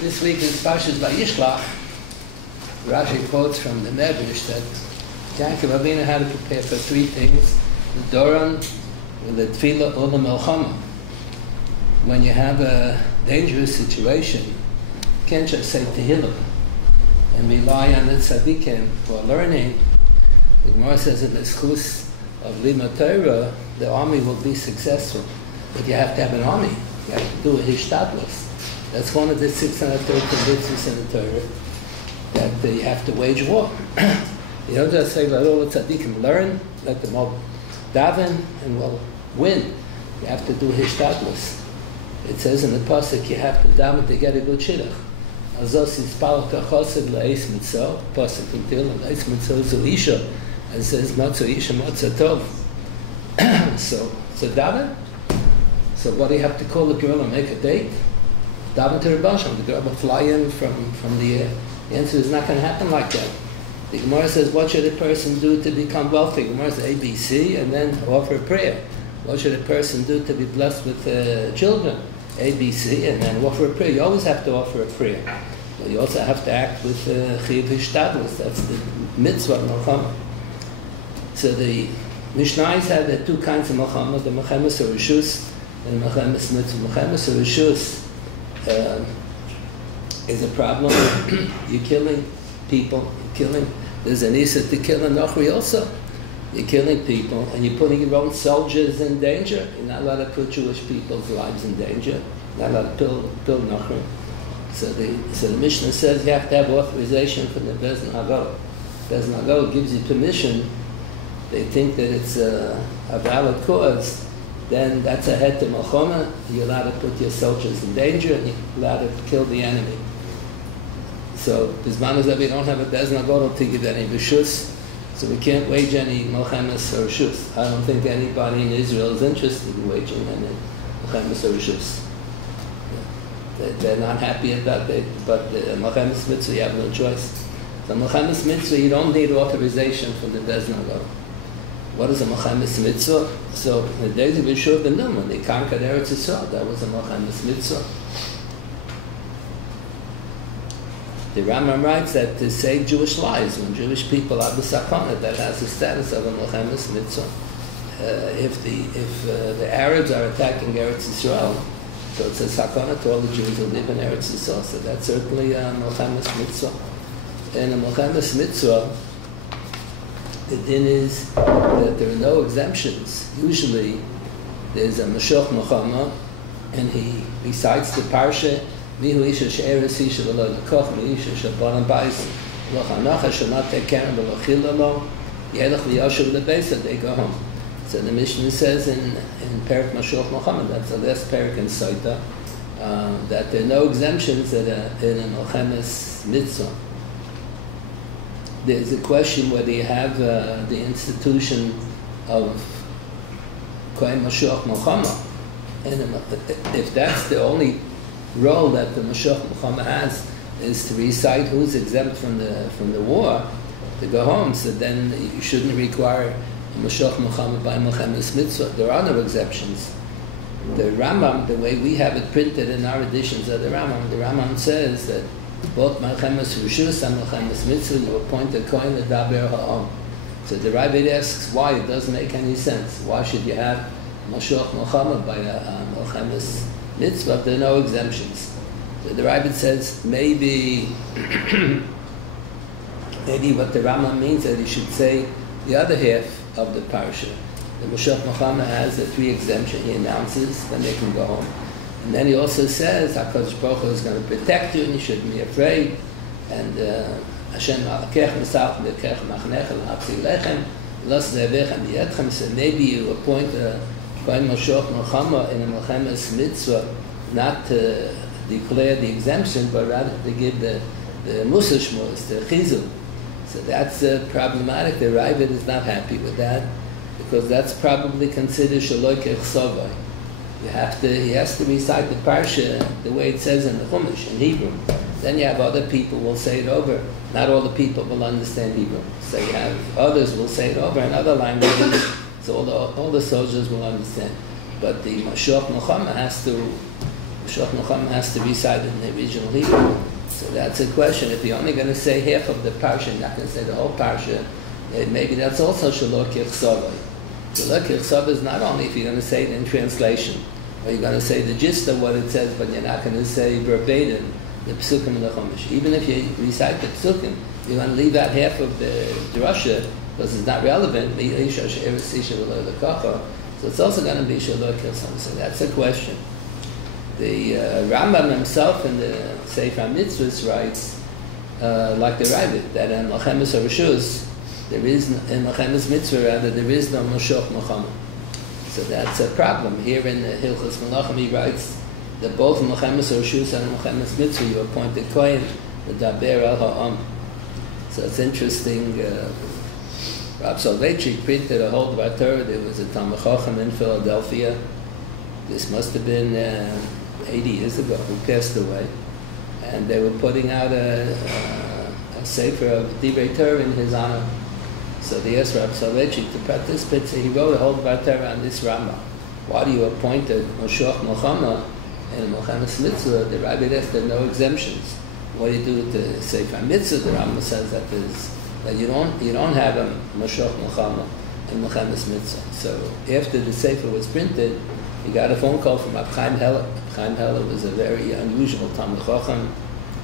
This week is Parshas Vayishlach. Rashi quotes from the Medrash that Yaakov Avinu had to prepare for three things: the Doron, the Tefillah, or the Milchama. When you have a dangerous situation, you can't just say Tehillah and rely on the tzaddikim for learning. The Gemara says in the Schus of Limud Torah, the army will be successful, but you have to have an army. You have to do a hishtadlus. That's one of the 613 mitzvahs in the Torah, that you have to wage war. You don't just say, let all the tzaddikim learn, let them all daven, and we'll win. You have to do hishtadlus. It says in the pasuk, you have to daven to get a good shidduch. Azos yispal kachosed le'eis mitzvah, pasuk until le'eis mitzvah zu isha, and says matzah isha matzah tov. So daven. So what do you have to call the girl and make a date? Daven to Rebbe Hashem. The girl will fly in from the air. The answer is not going to happen like that. The Gemara says, what should a person do to become wealthy? The Gemara says ABC, and then offer a prayer. What should a person do to be blessed with children? ABC, and then offer a prayer. You always have to offer a prayer. But you also have to act with Chiyuv Hishtadlus. That's the mitzvah of Milchama. So the Mishnayos have the two kinds of Milchama, the Milchemas or Rishus, and the Milchemas Mitzvah. Milchemas or Rishus is a problem. You're killing people. There's an Issa to kill a Nochri also. You're killing people, and you're putting your own soldiers in danger. You're not allowed to put Jewish people's lives in danger. You're not allowed to kill Nochri. So the Mishnah says you have to have authorization from the Bezdin Hagol. Bezdin Hagol gives you permission. They think that it's a valid cause. Then that's a head to Milchama. You're allowed to put your soldiers in danger, and you're allowed to kill the enemy. So, Bisman is that we don't have a Bezdin Hagol to give any Rishus, so we can't wage any Milchemas or Rishus. I don't think anybody in Israel is interested in waging any Milchemas or Rishus. They're not happy about it, but the Milchemas Mitzvah, you have no choice. So, Milchemas Mitzvah, you don't need authorization from the Bezdin Hagol. What is a Milchemas Mitzvah? So, in the days of Yeshua ben Nun, when they conquered Eretz Yisrael, that was a Milchemas Mitzvah. The Rambam writes that to save Jewish lives, when Jewish people are b'sakana, that has the status of a Milchemas Mitzvah. If the Arabs are attacking Eretz Yisrael, so it's a sakana to all the Jews who live in Eretz Yisrael. So that's certainly a Milchemas Mitzvah. In a Milchemas Mitzvah, the din is that there are no exemptions. Usually, there's a Mashoch Milchama, and he recites the parsha, Mihu isha she'eres isha v'lo lekoch, mi isha she'bonan bais, lo chanacha she'not tekeren v'lo chilalo, yelech v'yoshev lebeisa, they go home. So the Mishnah says in Perek Mashoch Milchama, that's the last Perek in Soita, that there are no exemptions in a Milchemas Mitzvah. There's a question whether you have the institution of Kohen Mashiach Milchama, and if that's the only role that the Mashiach Milchama has, is to recite who's exempt from the war to go home. So then you shouldn't require a Mashiach Milchama by Milchemas Mitzvah. There are no exceptions. The Rambam, the way we have it printed in our editions of the Rambam says that both Milchemas Rishus and Milchemas Mitzvah, you appoint a Kohen Ledaber Ha'am. So the Rabbi asks why. It doesn't make any sense. Why should you have Mashiach Milchama by a Milchemas Mitzvah if there are no exemptions? So the Rabbi says maybe what the Rambam means that he should say the other half of the parsha. The Mashiach Milchama has the three exemptions he announces, then they can go home. And then he also says, HaKadosh Baruch Hu is going to protect you and you shouldn't be afraid. And Hashem Malakech Mesach Lekech Machnech L'Hapsi Lechem Los Zevechem Yedchem. So maybe you appoint a Kohen Mashiach Milchama in a Milchemas Mitzvah, not to declare the exemption, but rather to give the Musar Shmos, the Chizul. So that's problematic. The Ravid is not happy with that, because that's probably considered Shaloi Kechsovai. He has to recite the parsha the way it says in the Chumash, in Hebrew. Then you have other people will say it over. Not all the people will understand Hebrew. So you have others will say it over in other languages, so all the soldiers will understand. But the Mashiach Milchama has to Moshiach Milchama has to recite it in the original Hebrew. So that's a question. If you're only going to say half of the parsha, you're not going to say the whole parsha, maybe that's also Shalor Kichsavai. Shalor Kichsavai is not only if you're going to say it in translation, or you're going to say the gist of what it says, but you're not going to say verbatim the psukim in the Chumash. Even if you recite the psukim, you're going to leave out half of the drasha because it's not relevant. So it's also going to be Shalor Kichsavai. So that's a question. The Rambam himself in the Sefer HaMitzvos writes, like the Rabbit, that in Milchemas HaReshus, there is, in Milchemas Mitzvah rather, there is no Moshiach Milchama. So that's a problem. Here in the Hilchos Melachim he writes that both in Milchemas HaReshus and in Milchemas Mitzvah you appointed Kohen, the Daber al Ha'am. So it's interesting. Rab Soloveitchik printed a whole Dvar Torah. There was a Talmid Chacham in Philadelphia. This must have been 80 years ago, who passed away. And they were putting out a sefer of Divrei Torah in his honor. So they asked Rab Soloveitchik to participate. So he wrote a whole Dvar Torah on this Rambam. Why do you appoint a Moshiach Milchama and a Milchemas Mitzvah? The Rabbi asked there are no exemptions. What do you do with the Sefer Mitzvah? The Rambam says that you don't have a Moshiach Milchama and Milchemas Mitzvah. So after the sefer was printed, he got a phone call from Rab Chaim Heller. Chaim Heller was a very unusual Talmid Chacham.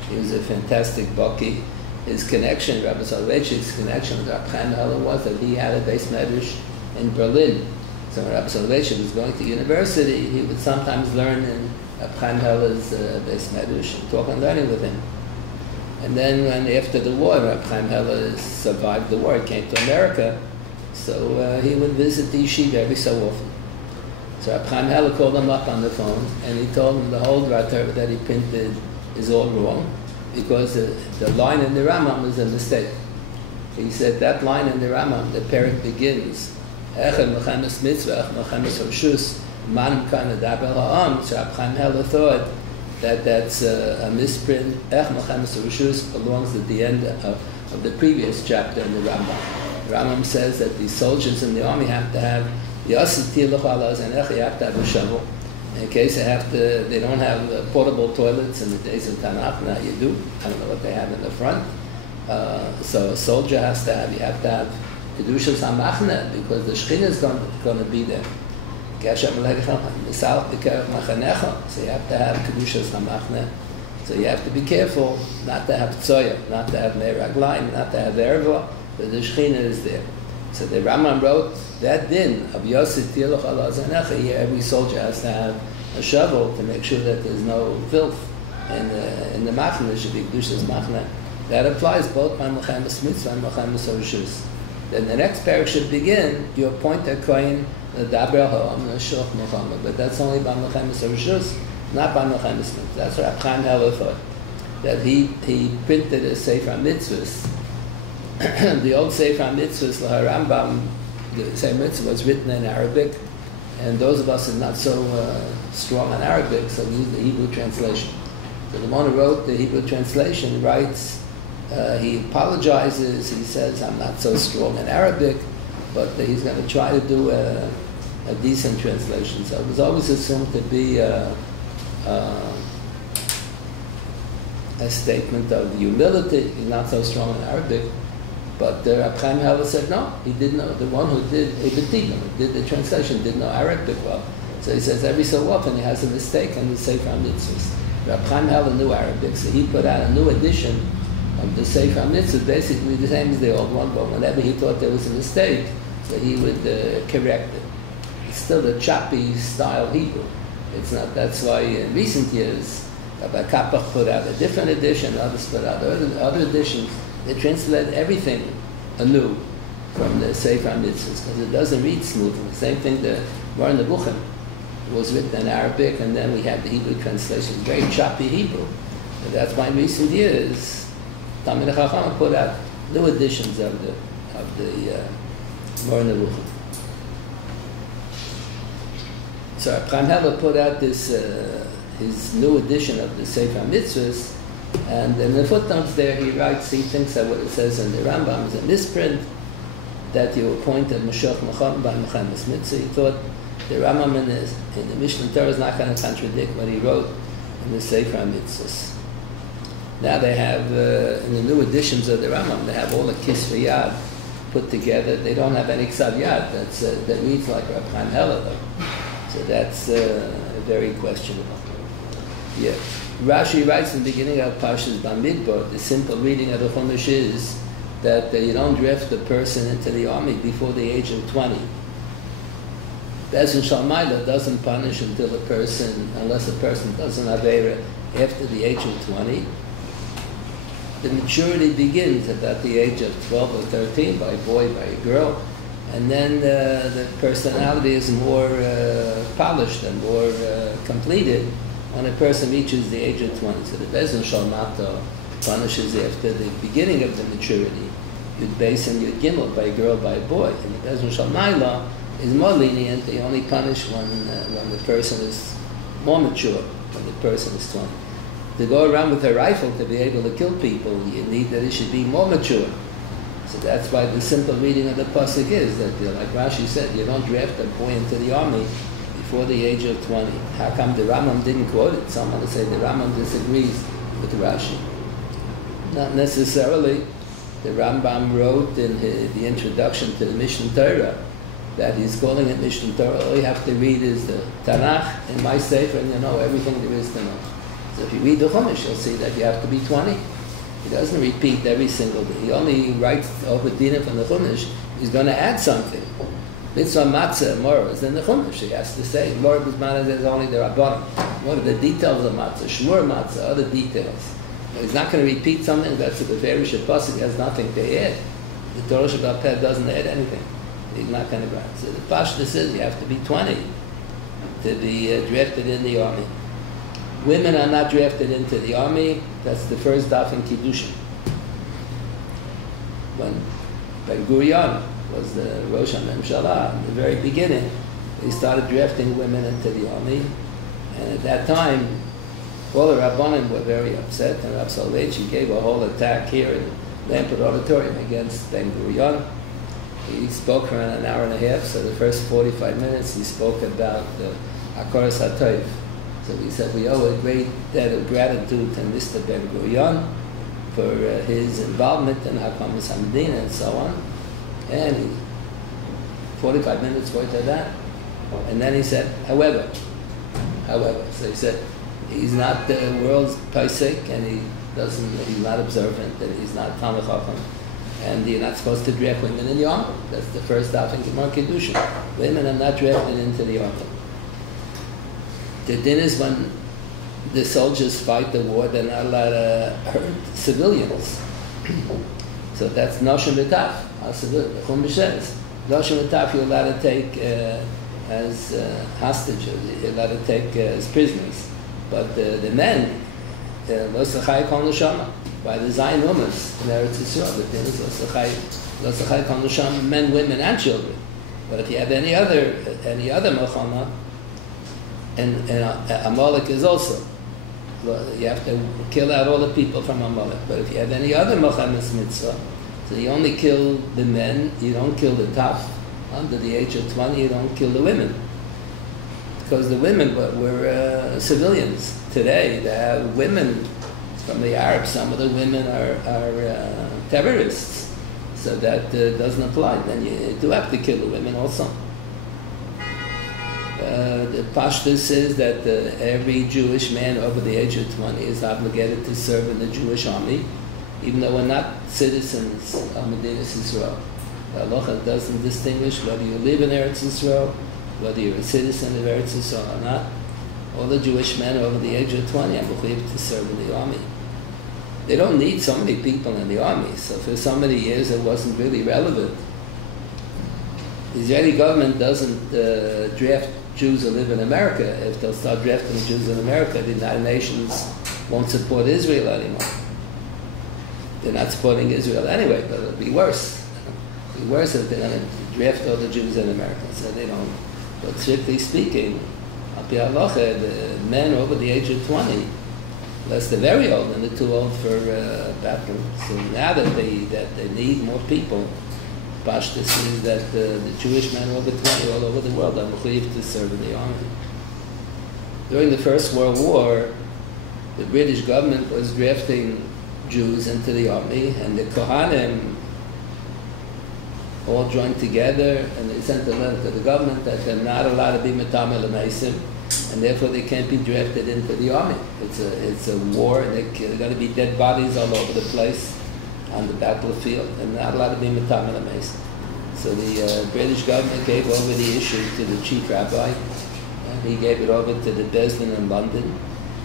He was a fantastic baki. His connection, Rabbi Soloveitchik's connection with Rab Chaim Heller was that he had a beis medrash in Berlin. So when Rabbi Soloveitchik was going to university, he would sometimes learn in Rab Chaim Heller's beis medrash and talk and learning with him. And then when after the war, Rab Chaim Heller survived the war, came to America, so he would visit the yeshiva every so often. So Rab Chaim Heller called him up on the phone, and he told him the whole Dvar Torah that he printed is all wrong, because the line in the Rambam was a mistake. He said that line in the Rambam, the parak begins, Echad Milchemas Mitzvah, Milchemas HaReshus, Man Kana Daber Ha'am. So Rab Chaim Heller thought that that's a misprint. Ech Milchemas HaReshus belongs at the end of the previous chapter in the Rambam. The Rambam says that the soldiers in the army have to have Yasit Tilach Alaz and Ech, you have to have a shovel. In case they don't have portable toilets in the days of Tanakh. Now you do. I don't know what they have in the front. So a soldier you have to have Kedushas HaMachne, because the Shekhinah is going to be there. So you have to have Kedushas HaMachne. So you have to be careful not to have Tzoya, not to have Meiraglaim, not to have Erva, but the Shekhinah is there. So the Rambam wrote that din of Yosit Tilach Ala Zanecha. Here every soldier has to have a shovel to make sure that there's no filth in the machne. There should be Kedushas Machne. That applies both by Milchemas Mitzvah and Milchemas HaReshus. Then the next parak should begin, you appoint a Kohen, the Daber Ha'am, the Moshiach Milchama. But that's only by Milchemas HaReshus, not by Milchemas Mitzvah. That's what Rab Chaim Heller thought. That he printed a Sefer HaMitzvos. The old Sefer HaMitzvos, the Rambam, the Sefer Mitzvah was written in Arabic, and those of us who are not so strong in Arabic, so we use the Hebrew translation. So the one who wrote the Hebrew translation writes, he apologizes, he says, I'm not so strong in Arabic, but he's going to try to do a decent translation. So it was always assumed to be a statement of humility. He's not so strong in Arabic. But Rab Chaim Heller said no, he didn't know. The one who did the translation, didn't know Arabic well. So he says every so often he has a mistake in the Sefer HaMitzvos. Rab Chaim Heller knew Arabic, so he put out a new edition of the Sefer HaMitzvos, basically the same as the old one, but whenever he thought there was a mistake, so he would correct it. It's still a choppy style Hebrew. It's not. That's why in recent years, Rabbi Kapach put out a different edition, others put out other editions. They translate everything anew from the Sefer HaMitzvos because it doesn't read smoothly. Same thing, the Mar Nebuchim was written in Arabic, and then we had the Hebrew translation, very choppy Hebrew. And that's why in recent years, Talmid Chacham put out new editions of the Mar Nebuchim. So Rab Chaim Heller put out this his new edition of the Sefer HaMitzvos. And in the footnotes there, he writes, he thinks that what it says in the Rambam is a misprint, that you appointed Moshiach Milchama by Milchemas Mitzvah. He thought the Rambam in the Mishnah Torah is not going to contradict what he wrote in the Sefer HaMitzvos. Now they have, in the new editions of the Rambam, they have all the Kisvei Yad put together. They don't have any Ksav Yad that reads like Reb Chaim Heller, though. So that's very questionable. Yeah. Rashi writes in the beginning of Parshas Bamidbar, the simple reading of the Chumash is that you don't draft a person into the army before the age of 20. Be'ezin Shalmaila doesn't punish unless a person does an Aveira after the age of 20. The maturity begins at the age of 12 or 13 by a boy, by a girl, and then the personality is more polished and more completed when a person reaches the age of 20. So the Be'ezin Shalmato punishes after the beginning of the maturity, Yud Beis and Yud Gimel, by a girl, by a boy. And the Be'ezin Shalmaila is more lenient. They only punish when the person is more mature, when the person is 20. To go around with a rifle to be able to kill people, you need that it should be more mature. So that's why the simple reading of the pasuk is that, like Rashi said, you don't draft a boy into the army before the age of 20. How come the Rambam didn't quote it? Someone will say the Rambam disagrees with Rashi. Not necessarily. The Rambam wrote in the introduction to the Mishnah Torah that he's calling it Mishnah Torah. All you have to read is the Tanakh in my Sefer, and you know everything there is to know. So if you read the Chumash, you'll see that you have to be 20. He doesn't repeat every single day. He only writes over Dina from the Chumash. He's going to add something. Mitzvah Matzah, Morah, is in the Chumash. He has to say, Morah B'zman is only the Rabbanim. What are the details of Matzah? Shmur Matzah, other details. He's not going to repeat something that's a Beferish Pasuk, has nothing to add. The Torah Shabbat Peh doesn't add anything. He's not going to grant. So the Pashta says you have to be 20 to be drafted in the army. Women are not drafted into the army. That's the first daf in Kiddushin. When Ben Gurion was the Rosh HaMemshalah, in the very beginning, they started drafting women into the army. And at that time, all the Rabbanim were very upset, and Rav Soloveitchik gave a whole attack here in the Lampert Auditorium against Ben Gurion. He spoke for an hour and a half, so the first 45 minutes he spoke about Hakaras HaTov. So he said, we owe a great debt of gratitude to Mr. Ben Gurion for his involvement in Hakamas Hamdina and so on. And 45 minutes worth of that. And then he said, however. So he said, he's not the world's Paisik, and he's not observant, and he's not Talmid Chacham. And you're not supposed to draft women in the army. That's the first daf in Gemara Kiddushin. Women are not drafted into the army. The din is when the soldiers fight the war, they're not allowed to hurt civilians. So that's Noshim B'taf. The Chumash says, Noshim B'taf you're allowed to take as hostages, you're allowed to take as prisoners. But the men, Lo Sachai Kol Neshama, by the Zion Umas in Eretz Yisrael, the din is Lo Sachai Kol Neshama, men, women, and children. But if you have any other Milchama, and Amalek is also, you have to kill out all the people from Amalek. But if you have any other Milchamas Mitzvah, so you only kill the men, you don't kill the tough. Under the age of 20, you don't kill the women. Because the women were civilians. Today, they have women from the Arabs. Some of the women are terrorists. So that doesn't apply. Then you do have to kill the women also. The Pashtus says that every Jewish man over the age of 20 is obligated to serve in the Jewish army, even though we're not citizens of Medinas Yisrael. The halacha doesn't distinguish whether you live in Eretz Yisrael, whether you're a citizen of Eretz Yisrael or not. All the Jewish men over the age of 20 are obligated to serve in the army. They don't need so many people in the army, so for so many years it wasn't really relevant. The Israeli government doesn't draft Jews who live in America. If they'll start drafting Jews in America, the United Nations won't support Israel anymore. They're not supporting Israel anyway, but it'll be worse. It'll be worse if they're going to draft all the Jews in America. So they don't. But strictly speaking, Al Pi Halacha, the men over the age of 20, unless they're very old and they're too old for battle. So now that they need more people, Pashtus is that the Jewish men over 20 all over the world are mechuyev to serve in the army. During the First World War, the British government was drafting Jews into the army, and the Kohanim all joined together, and they sent a letter to the government that they're not allowed to be metamel l'meisim, and therefore they can't be drafted into the army. It's a war, and there are going to be dead bodies all over the place on the battlefield, and they're not allowed to be metamel l'meisim. So the British government gave over the issue to the chief rabbi, and he gave it over to the Bezdin in London.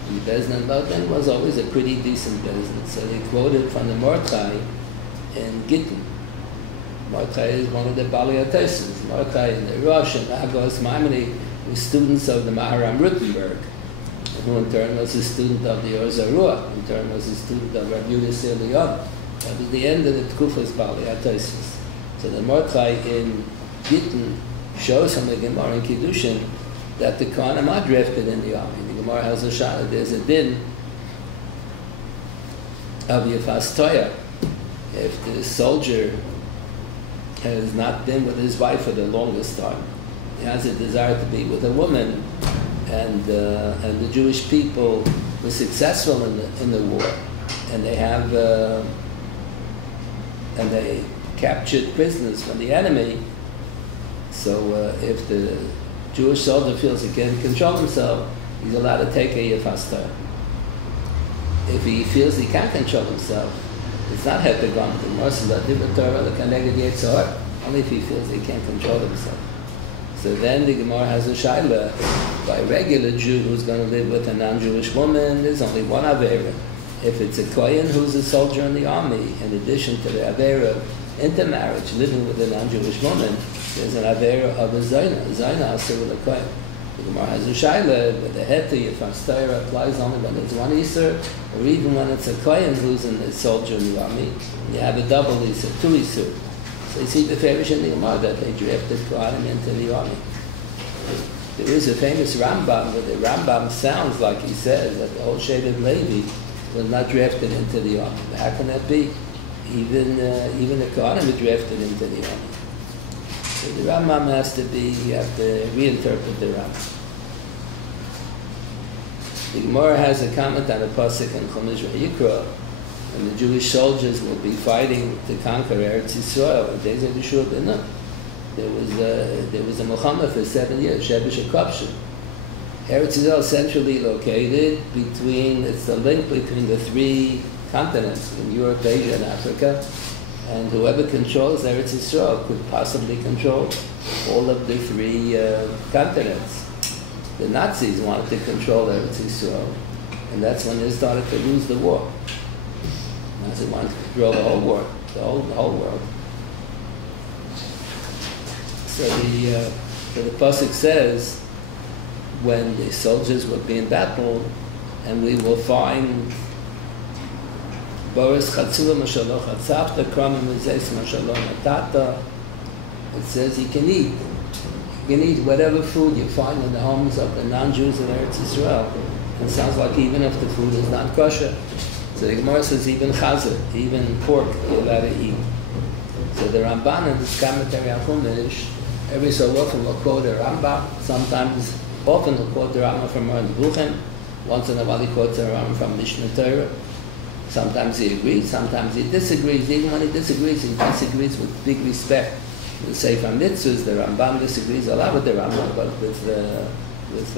And the Bezdin in London was always a pretty decent Bezdin. So they quoted from the Mordechai in Gittin. Mordechai is one of the Bali Ateisus. Mordechai and the Rosh and Agos Maimoni were students of the Maharam Rutenberg, who in turn was a student of the Or Zarua, in turn was a student of Rabbi Yehuda Sir Leon. That was the end of the Tkufas Bali Ateisus. So the Mordechai in Gittin shows from the Gemara in Kiddushin that the Kohanim are drafted in the army. The Gemara has a Schachter. There's a din of Yefas Toya. If the soldier has not been with his wife for the longest time, he has a desire to be with a woman, and the Jewish people were successful in the war, and they have and they captured prisoners from the enemy. So if the Jewish soldier feels he can't control himself, he's allowed to take a yefasta. If he feels he can't control himself, it's not hetegon. The Morsel Adibah Torah the Kaneged Yetzor, only if he feels he can't control himself. So then the Gemara has a shaila. By a regular Jew who's going to live with a non-Jewish woman, there's only one avera. If it's a kohen who's a soldier in the army, in addition to the avera of intermarriage, living with a non-Jewish woman, there's an avera of a zayna. Zayna also with a kohen. The Gemara has a shaila, but the heti, if Astayra applies only when it's one Isser, or even when it's a kohen who's a soldier in the army, you have a double Isser, two Isser. So you see the Farish in the Gemara that they drafted Kohanim into the army. There is a famous Rambam, where the Rambam sounds like he says that the whole Shevet Levi was not drafted into the army. How can that be? Even the Kohanim were drafted into the army. So the Rambam has to be, you have to reinterpret the Rambam. The Gemara has a comment on a pasuk in Chumash Vayikra, and the Jewish soldiers will be fighting to conquer Eretz Yisrael. And days of the Shur B'nah. There was a Milchama for 7 years, Shebesh Akopshin. Eretz Yisrael is centrally located between, it's the link between the three continents, in Europe, Asia, and Africa. And whoever controls Eretz Yisrael could possibly control all of the three continents. The Nazis wanted to control Eretz Yisrael, and that's when they started to lose the war. Nazis wanted to control the whole world, the whole world. So the pasuk says, when the soldiers will be in battle, and we will find Boris Chatzula Mashaloch Hatzavta Kramim Mizes Mashaloch Hatata. It says you can eat. You can eat whatever food you find in the homes of the non-Jews in Eretz Yisrael. And it sounds like even if the food is not kosher. So the Gemara says even chazer, even pork, you're allowed to eat. So the Ramban in this commentary on Chumash, every so often will quote a Rambam. Sometimes, often will quote the Rambam from Moran Buchen. Once in a while he quotes a Rambam from Mishnah Torah. Sometimes he agrees, sometimes he disagrees. Even when he disagrees with big respect. The Sefer Mitzvahs, the Rambam disagrees a lot with the Rambam, but with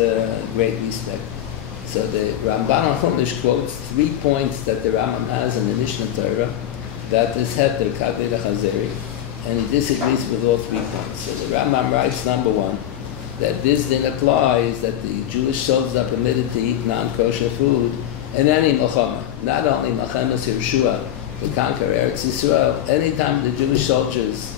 great respect. So the Ramban on Chumash quotes 3 points that the Rambam has in the Mishnah Torah that is Heter, Kadei Chazeri, and he disagrees with all 3 points. So the Rambam writes, number 1, that this then applies that the Jewish soldiers are permitted to eat non-kosher food in any Milchama, not only Milchemas Yeshua to conquer Eretz Yisrael. Anytime the Jewish soldiers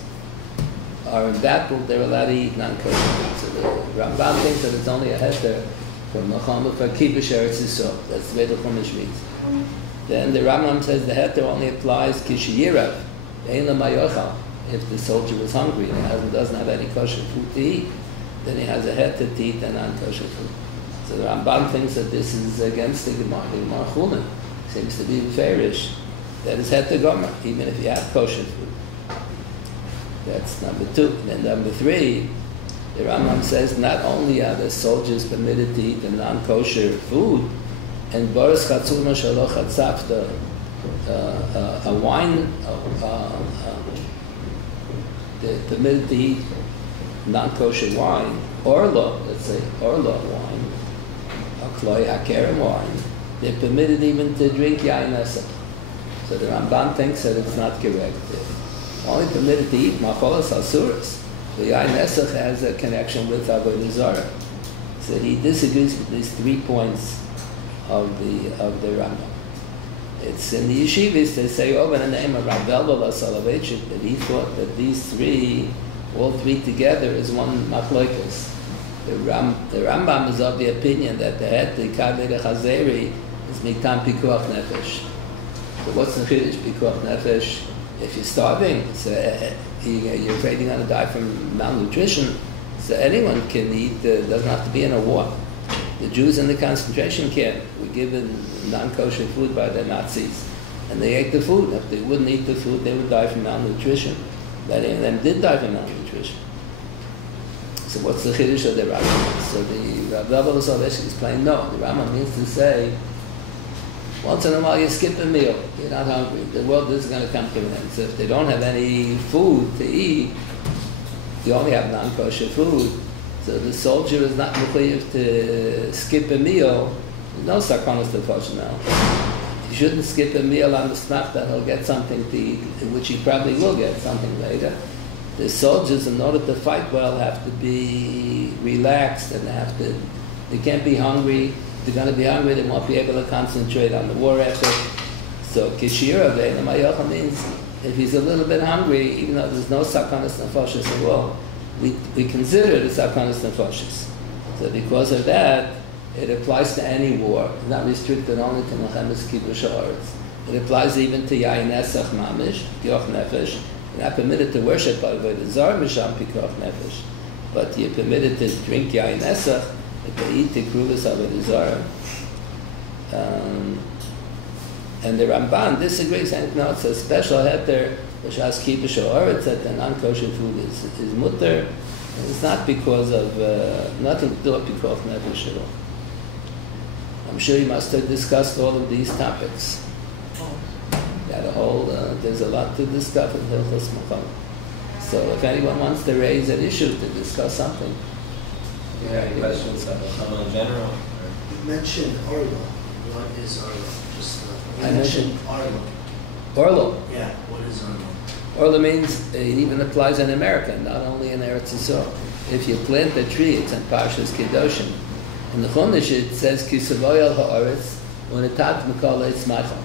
are in battle, they're allowed to eat non-kosher food. So the Rambam thinks that it's only a heter for Milchama for Kibush Eretz Yisrael. That's the way the Chumash reads. Then the Rambam says the heter only applies Kishiyirav, Ein Mayochal. If the soldier was hungry and doesn't have any kosher food to eat, then he has a heter to eat a non-kosher food. So the Rambam thinks that this is against the Gemara. The Gemara Chulin seems to be fairish. That is heter gomer, even if you have kosher food. That's number 2. And then number 3, the Rambam says not only are the soldiers permitted to eat the non-kosher food and Boris Chatzuma Shaloch Chatzafta, a wine, permitted to eat non-kosher wine, orla, let's say, orla wine, akloi hakerem wine, they're permitted even to drink yain esach. So the Ramban thinks that it's not correct. They're only permitted to eat macholas asuras. The yain esach has a connection with avodah zarah. So he disagrees with these 3 points of the Rambam. It's in the yeshivas, they say, oh, but in the name of Rav Elbel Soloveitchik, that he thought that these 3, all 3 together, is one machlokas. The Rambam is of the opinion that the head, the Kadeh Chazeri, is mitam pikuach nefesh. So what's the chiddush pikuach nefesh? If you're starving, so you're afraid you're going to die from malnutrition, so anyone can eat, doesn't have to be in a war. The Jews in the concentration camp were given non-kosher food by the Nazis, and they ate the food. If they wouldn't eat the food, they would die from malnutrition. Many of them did die from malnutrition. So what's the chiddush of the Rambam? So the Rav Elbel Soloveitchik is playing no. The Rambam means to say, once in a while you skip a meal, you're not hungry. The world is going to come to an end. So if they don't have any food to eat, you only have non-kosher food. So the soldier is not mechuyev to skip a meal. There's no sarkonos nefesh now. You shouldn't skip a meal on the snap that he'll get something to eat, which he probably will get something later. The soldiers, in order to fight well, have to be relaxed and they can't be hungry. If they're going to be hungry, they won't be able to concentrate on the war effort. So kishira ve'namayocha means if he's a little bit hungry, even though there's no sarkonos nefesh in the world, we consider the sarkonos nefesh. So because of that, it applies to any war. It's not restricted only to Milchemas Kibush Haaretz. It applies even to yain esach mamish, pikuach nefesh. You're not permitted to worship avodah zarah misham pikuach nefesh, but you're permitted to drink yain esach, to eat the kruvas avodah zarah. And the Ramban disagrees, and no, it's a special heter b'shas kibush haaretz that the non-kosher food is mutter. And it's not because of nothing to do with pikuach nefesh at all. I'm sure you must have discussed all of these topics. Got a whole, there's a lot to discuss in Hilchos Milchama. So if anyone wants to raise an issue to discuss something. Yeah, any questions about Milchama in general? You mentioned Orlo. What is Orlo? Just I mentioned Orlo. Orlo. Yeah, what is Orlo? Orlo means, it even applies in America, not only in Eretz Yisrael. If you plant a tree, it's in Parshas Kedoshim. In the Chumash it says, Kisavoyal ha'aretz, unetat mikol etzmachon.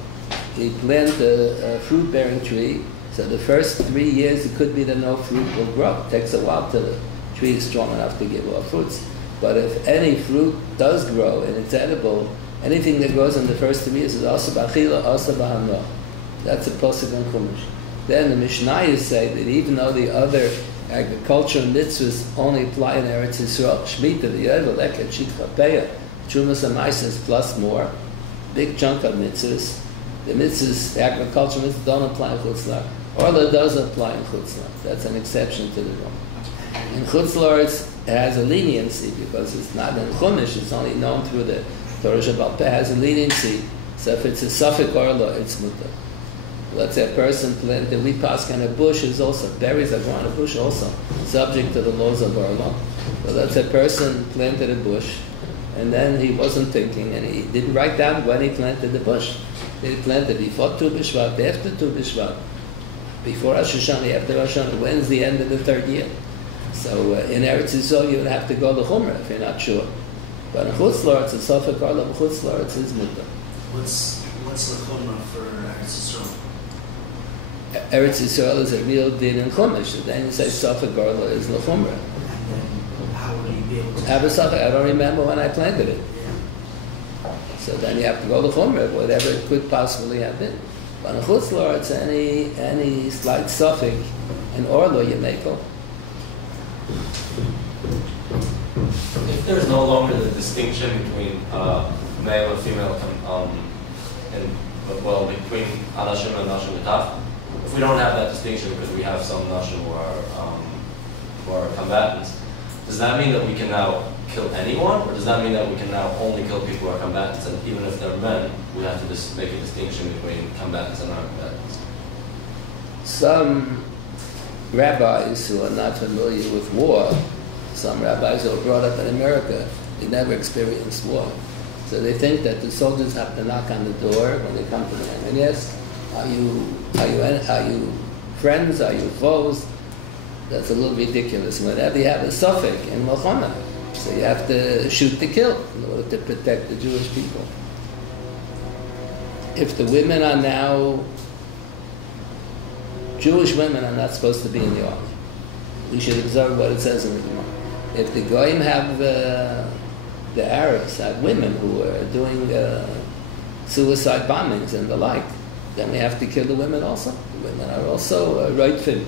You plant a fruit-bearing tree, so the first 3 years it could be that no fruit will grow. It takes a while till the tree is strong enough to give off fruits. But if any fruit does grow and it's edible, anything that grows in the first 3 years is also b'achila, also b'hanah. That's a posuk in Chumash. Then the Mishnayos say that even though the other agricultural mitzvahs only apply in Eretz Yisrael, Shemitah, the Yovel, Leket, Shikha, Peah, Trumas and Maaseh plus more, big chunk of mitzvahs. The mitzvahs, the agricultural mitzvahs don't apply in Chutz La'aretz. Orla does apply in Chutz La'aretz. That's an exception to the rule. In Chutz La'aretz, it has a leniency because it's not in Chumash, it's only known through the Torah Shabbat Peh, has a leniency. So if it's a suffix Orla, it's mutter. Let's say a person planted wheat pask in a bush is also, berries that grow on a bush also, subject to the laws of Orla. So let's say a person planted a bush, and then he wasn't thinking, and he didn't write down when he planted the bush. He planted before Tu B'Shvat, after Tu B'Shvat, before Rosh Hashanah, after Rosh Hashanah. When's the end of the 3rd year? So in Eretz Yisrael, you would have to go to Chumrah if you're not sure. But in Chutz La'aretz, it's Sofek Orla, Chutz La'aretz is mutter. What's the Chumrah for Eretz Yisrael? Eretz Yisrael is a real din in Chumash. So then you say Sofek Orla is L'chumrah. And then how would you be able to... Have a Sofek, I don't remember when I planted it. Yeah. So then you have to go to Chumrah, whatever it could possibly have been. But in Chutz La'aretz, any slight Sofek in Orla you make up. If there's no longer the distinction between male and female, between Anashim and Nashim B'taf, if we don't have that distinction because we have some Nashim who are combatants, does that mean that we can now kill anyone, or does that mean that we can now only kill people who are combatants, and even if they're men, we have to just make a distinction between combatants and non-combatants? Some rabbis who are not familiar with war, some rabbis who are brought up in America, they never experienced war. So they think that the soldiers have to knock on the door when they come to them and ask, are you friends, are you foes? That's a little ridiculous. Whenever you have a suffix in Milchama, so you have to shoot to kill in order to protect the Jewish people. If the women are now, Jewish women are not supposed to be in the army. We should observe what it says in the Gemara. If the Goyim have, the Arabs have women who are doing suicide bombings and the like, then we have to kill the women also. The women are also rightful.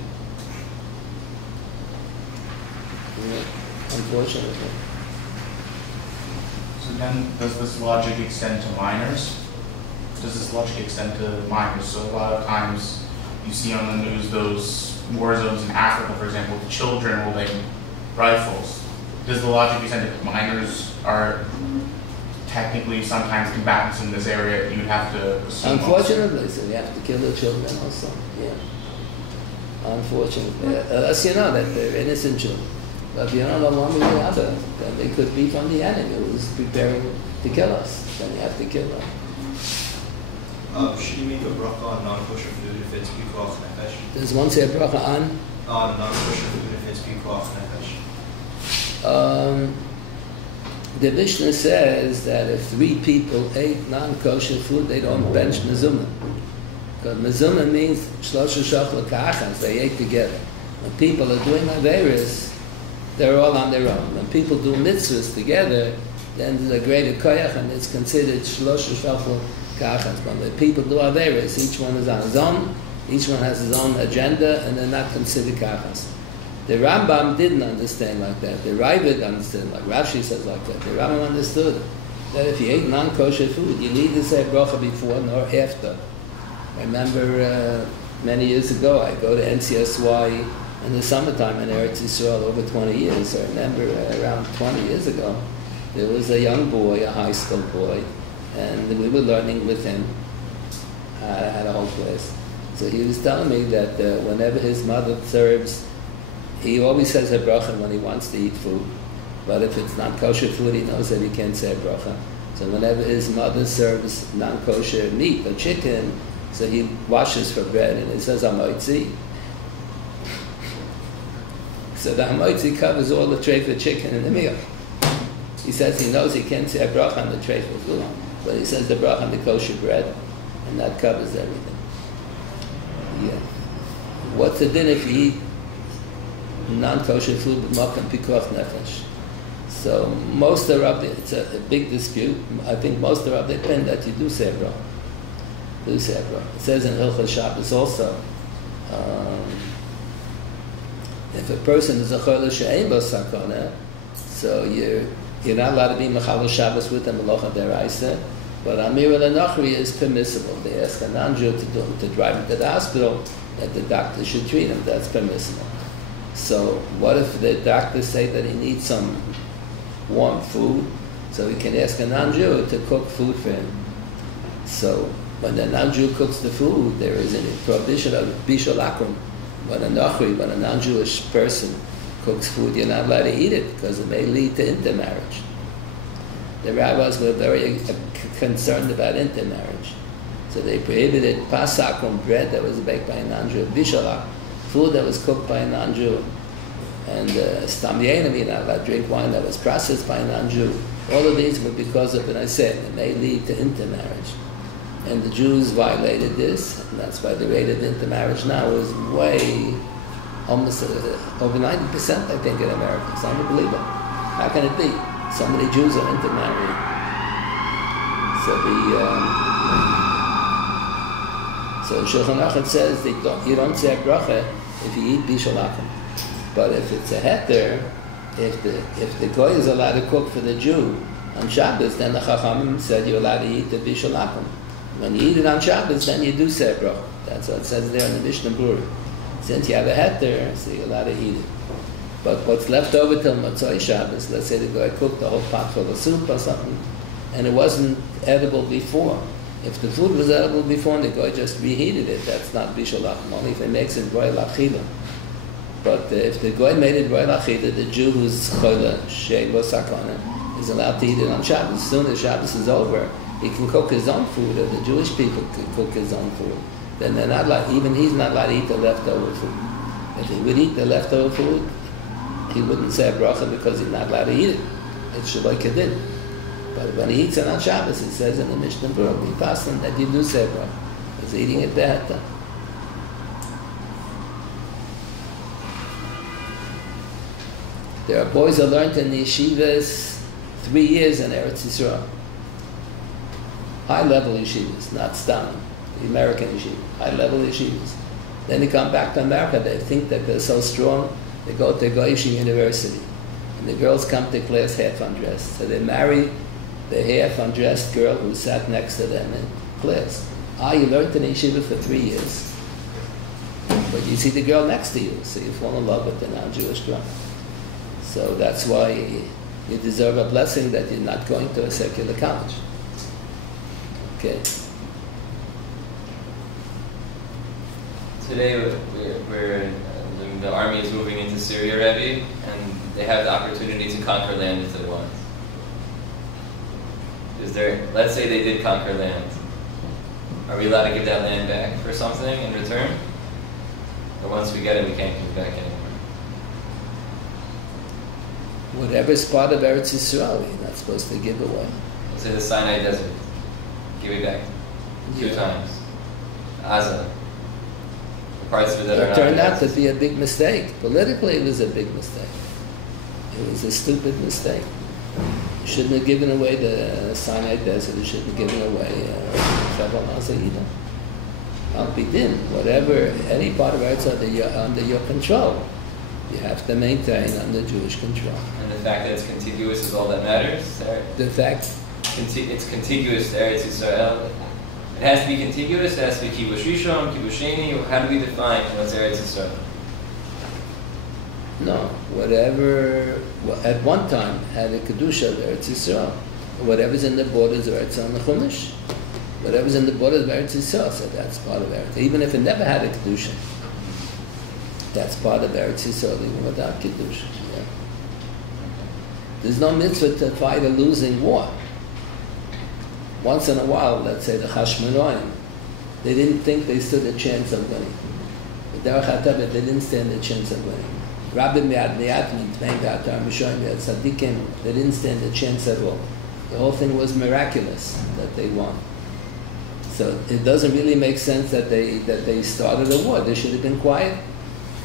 Unfortunately. So then, does this logic extend to minors? Does this logic extend to minors? So a lot of times you see on the news those war zones in Africa, for example, the children holding rifles. Does the logic extend to minors are technically sometimes combatants in this area? You would have to assume. Unfortunately, so we have to kill the children also. Yeah. Unfortunately, unless you know that they're innocent children. But if you don't know one way or the other, then they could be from the enemy who's preparing to kill us. Then you have to kill them. Should you make a bracha on non-kosher food if it's pikuach nefesh? Does one say a bracha on? On non-kosher food if it's pikuach nefesh. The Mishnah says that if 3 people ate non-kosher food, they don't bench mezuzah. Because mezuzah means shlosha shachla ka'achas, they ate together. When people are doing averis, they're all on their own. When people do mitzvahs together, then there's a greater koyach, and it's considered shlosha shachla ka'achas. But when people do averis, each one is on his own, each one has his own agenda, and they're not considered ka'achas. The Rambam didn't understand like that. The Ravid understood like Rashi says like that. The Rambam understood that if you ate non-kosher food, you need to say bracha before nor after. I remember many years ago, I go to NCSY in the summertime in Eretz Yisrael over 20 years. I remember around 20 years ago, there was a young boy, a high school boy, and we were learning with him. I had a whole class. So he was telling me that whenever his mother serves, he always says a bracha when he wants to eat food. But if it's not kosher food, he knows that he can't say a bracha. So whenever his mother serves non-kosher meat or chicken, so he washes for bread and he says hamoitzi. So the hamoitzi covers all the tray for chicken in the meal. He says he knows he can't say a bracha on the tray for food, but he says the bracha on the kosher bread, and that covers everything. Yeah. What's the din if you eat non-kosher food with makam pikuach nefesh? So most are up there. It's a big dispute. I think most are up there depend that you do say a bracha. Do say a bracha. It says in Hilchos Shabbos also, if a person is a cholah she'ein bo sakana, so you're not allowed to be mechalel Shabbos with a melacha deraisa, but amir al-nachri is permissible. They ask a non-Jew to drive him to the hospital, that the doctor should treat him. That's permissible. So what if the doctors say that he needs some warm food, so he can ask a non-Jew to cook food for him? So when the non-Jew cooks the food, there is a prohibition of bishul akron. When a non-Jewish person cooks food, you're not allowed to eat it because it may lead to intermarriage. The rabbis were very concerned about intermarriage. So they prohibited pasakron, bread that was baked by a non-Jew, bishul akron, food that was cooked by a non-Jew, and stam yenim, you're not allowed to drink wine that was processed by a non-Jew. All of these were because of, and I said, it may lead to intermarriage. And the Jews violated this, and that's why the rate of intermarriage now is way, almost over 90%, I think, in America. It's unbelievable. How can it be? So many Jews are intermarrying. So Shulchan Aruch says you don't say a bracha if you eat bishul akum. But if it's a heter, if the goy is allowed to cook for the Jew on Shabbos, then the Chachamim said you're allowed to eat the bishul akum. When you eat it on Shabbos, then you do say a bracha. That's what it says there in the Mishnah Berurah. Since you have a heter, so you're allowed to eat it. But what's left over till Motzei Shabbos, let's say the guy cooked a whole pot full of soup or something, and it wasn't edible before. If the food was edible before and the guy just reheated it, that's not bishul lachim, only if he makes it roy lachila. But if the guy made it roy lachila, the Jew who's chola, shein lo sakana, is allowed to eat it on Shabbos. As soon as Shabbos is over, he can cook his own food, or the Jewish people can cook his own food. Then they're not allowed, even he's not allowed to eat the leftover food. If he would eat the leftover food, he wouldn't say a bracha because he's not allowed to eat it. It's shaloi kedin. But when he eats it on Shabbos, it says in the Mishnah Berurah, that you do say a bracha. He's eating it beheta. There are boys who learned in the yeshivas 3 years in Eretz Yisrael. High-level yeshivas, not stam, the American yeshivas, high-level yeshivas. Then they come back to America, they think that they're so strong, they go to Goyish University. And the girls come to class half undressed. So they marry the half undressed girl who sat next to them in class. You learned in yeshiva for 3 years. But you see the girl next to you, so you fall in love with the non-Jewish girl. So that's why you deserve a blessing that you're not going to a secular college. Okay. Today the army is moving into Syria, Rebbe, and they have the opportunity to conquer land if they want. Let's say they did conquer land. Are we allowed to give that land back for something in return? Or once we get it, we can't give it back anymore? Whatever's part of Eretz Yisrael, you're not supposed to give away. Let's say the Sinai Desert. Give it back 2 times. Gaza. The parts of it that are not. It turned out to be a big mistake. Politically, it was a big mistake. It was a stupid mistake. You shouldn't have given away the Sinai Desert. You shouldn't have given away Shaval Gaza either. Al-Bidin, whatever, any part of Eretz under your control, you have to maintain under Jewish control. And the fact that it's contiguous is all that matters? The fact it's contiguous to Eretz Yisrael. It has to be contiguous, it has to be Kibush Rishon, Kibush Sheni. How do we define what's Eretz Yisrael? No, whatever, at one time had a Kedusha of Eretz Yisrael. Whatever's in the borders of Eretz Yisrael Chumash, whatever's in the borders of Eretz Yisrael, so that's part of Eretz. Even if it never had a Kedusha, that's part of Eretz Yisrael, even without Kedusha. Yeah. There's no mitzvah to fight a losing war. Once in a while, let's say the Hashmonaim, they didn't think they stood a chance of winning. But Derech HaTavit, they didn't stand a chance of winning. Rabbim Me'ad Me'atmin, Tmeim Ve'atar Mishoim Ve'ad Tzadikim, they didn't stand a chance at all. The whole thing was miraculous that they won. So it doesn't really make sense that they started a war. They should have been quiet.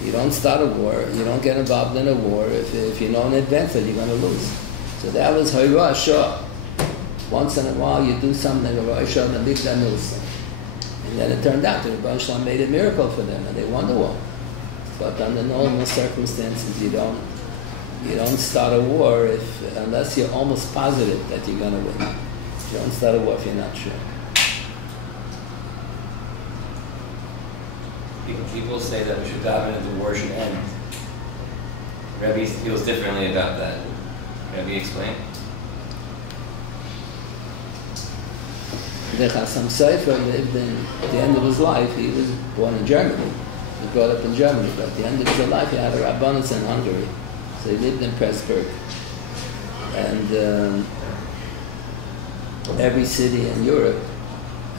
You don't start a war, you don't get involved in a war if you know in advance that you're going to lose. So that was Hoyrah Shah. Once in a while you do something, Hoyrah Shah, and the Mikdah Milsa. And then it turned out that the Baruch made a miracle for them and they won the war. But under normal circumstances you don't start a war unless you're almost positive that you're going to win. You don't start a war if you're not sure. People say that we should daven that the war should end. Rebbe feels differently about that. Rebbe, explain. The Chassam Sofer lived at the end of his life, he was born in Germany. He brought up in Germany, but at the end of his life he had a Rabbanus in Hungary. So he lived in Pressburg. And every city in Europe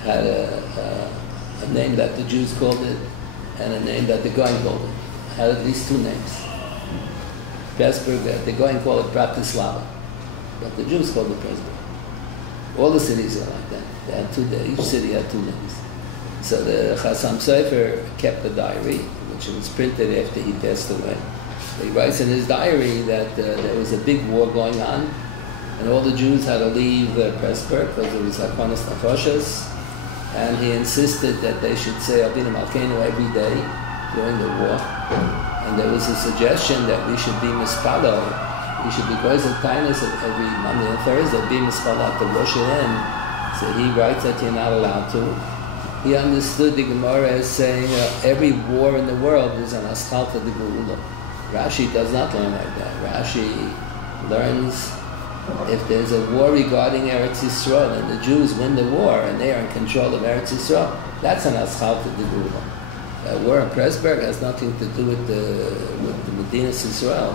had a name that the Jews called it, and a name that the Goyim called it. Had at least 2 names. Pressburg, the Goyim called it Bratislava, but the Jews called it Pressburg. All the cities are like that. They had each city had 2 names. So the Chassam Sofer kept a diary, which was printed after he passed away. He writes in his diary that there was a big war going on, and all the Jews had to leave Pressburg because it was Hakonas Nafoshes. And he insisted that they should say Avinu Malkeinu every day during the war. And there was a suggestion that we should be mispalo. We should be going to kindness every Monday and Thursday, be mispalo at the Rosh Hashanah. So he writes that you're not allowed to. He understood the Gemara as saying every war in the world is an Aschalta de Geula. Rashi does not learn like that. Rashi learns if there's a war regarding Eretz Yisrael and the Jews win the war and they are in control of Eretz Yisrael, that's an Aschalta de Gula. That war in Pressburg has nothing to do with the Medina Yisrael.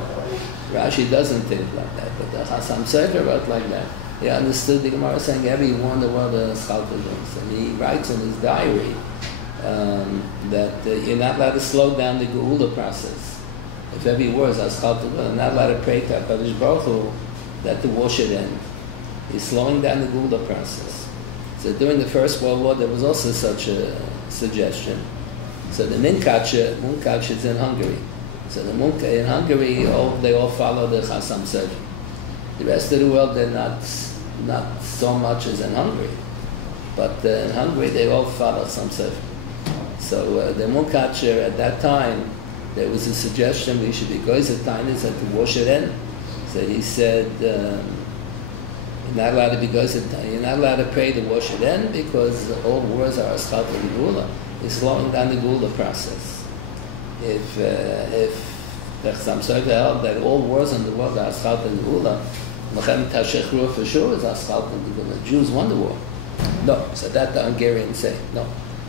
Rashi doesn't think like that, but the Chasam Sofer wrote like that. He understood the Gemara saying every war in the world is Aschalta de. And he writes in his diary that you're not allowed to slow down the Geula process. If every war is Aschalta de, you're not allowed to pray to HaKadosh Baruch Hu that the war should end. He's slowing down the Geula process. So during the First World War, there was also such a suggestion. So the Munkac is in Hungary. So the in Hungary, they all follow the Chasam Sofer. The rest of the world, they're not so much as in Hungary. But in Hungary, they all follow Chasam Sofer. So the Munkac at that time, there was a suggestion we should be goyzer tainis that the war should end. So he said, you're not allowed to be goyzer, you're not allowed to pray the war should end because all wars are Aschalta de Gula. He's slowing down the Gula process. If the Chasam Sofer held that all wars in the world are Aschalta de Gula, Milchama Tashechrua for sure is Aschalta de Gula. Jews won the war. No, so that the Hungarians say. No.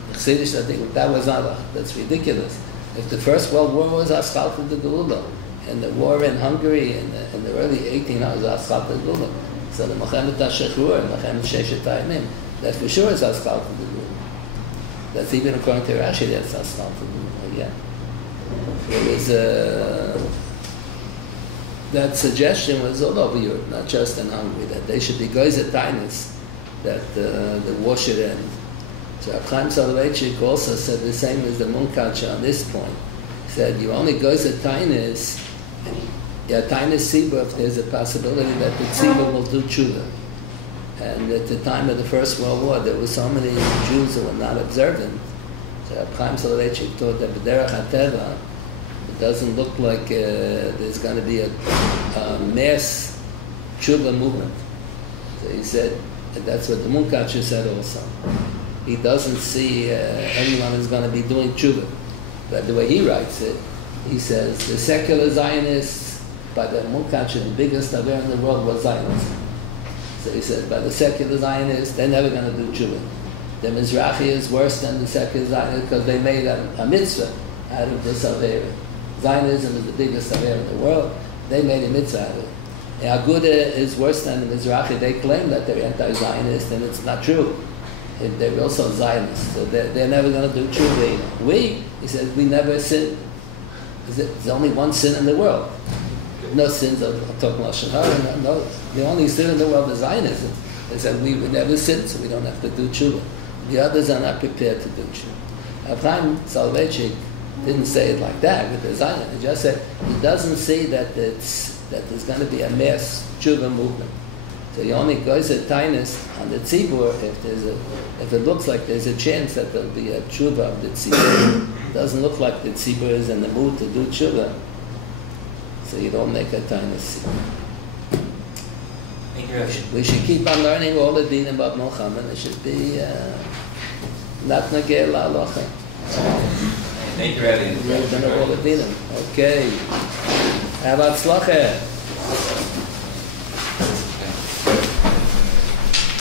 The Chassidish, I think that was not, that's ridiculous. If the First World War was Aschalta de Gula, and the war in Hungary in the early 1800s was Aschalta de Gula, so the Milchama Tashechrua and Milchama Sheshet Hayamim, that for sure is Aschalta de Gula. That's even according to Rashi, that's Aschalta de Gula, yeah. It was, that suggestion was all over Europe, not just in Hungary, that they should be goyzer tainis, that the war should end. So Chaim Soloveitchik also said the same as the Munkac on this point. He said, you only goyzer tainis, tainis tzibur, if there's a possibility that the tzibur will do tshuva. And at the time of the First World War, there were so many Jews who were not observant. So Chaim Soloveitchik thought that b'derech hateva, it doesn't look like there's going to be a mass tshuva movement. So he said, and that's what the Munkac said also. He doesn't see anyone is going to be doing tshuva. But the way he writes it, he says, the secular Zionists, by the Munkac, the biggest aver in the world was Zionism. So he said, by the secular Zionists, they're never going to do tshuva. The Mizrahi is worse than the secular Zionists because they made a mitzvah out of this aver. Zionism is the biggest aver in the world. They made a mitzvah out of it. And Aguda is worse than the Mizrahi. They claim that they're anti-Zionist, and it's not true. They're also Zionists, so they're never going to do tshuva. He says, we never sin. There's only one sin in the world. No sins of talking Lashon Hara. No, the only sin in the world is Zionism. They said we would never sin, so we don't have to do tshuva. The others are not prepared to do tshuva. Chaim Soloveitchik didn't say it like that with the Zionists. He just said he doesn't see that there's going to be a mass tshuva movement. So he only goes at tainis on the tzibur if it looks like there's a chance that there'll be a tshuva of the tzibur. It doesn't look like the tzibur is in the mood to do tshuva. So you don't make a tainis. Thank you, Rav. We should keep on learning all the din about Milchama. It should be not nageh la'alocha. Thank you, Rav. All the dinim. Okay. Have atzlacha.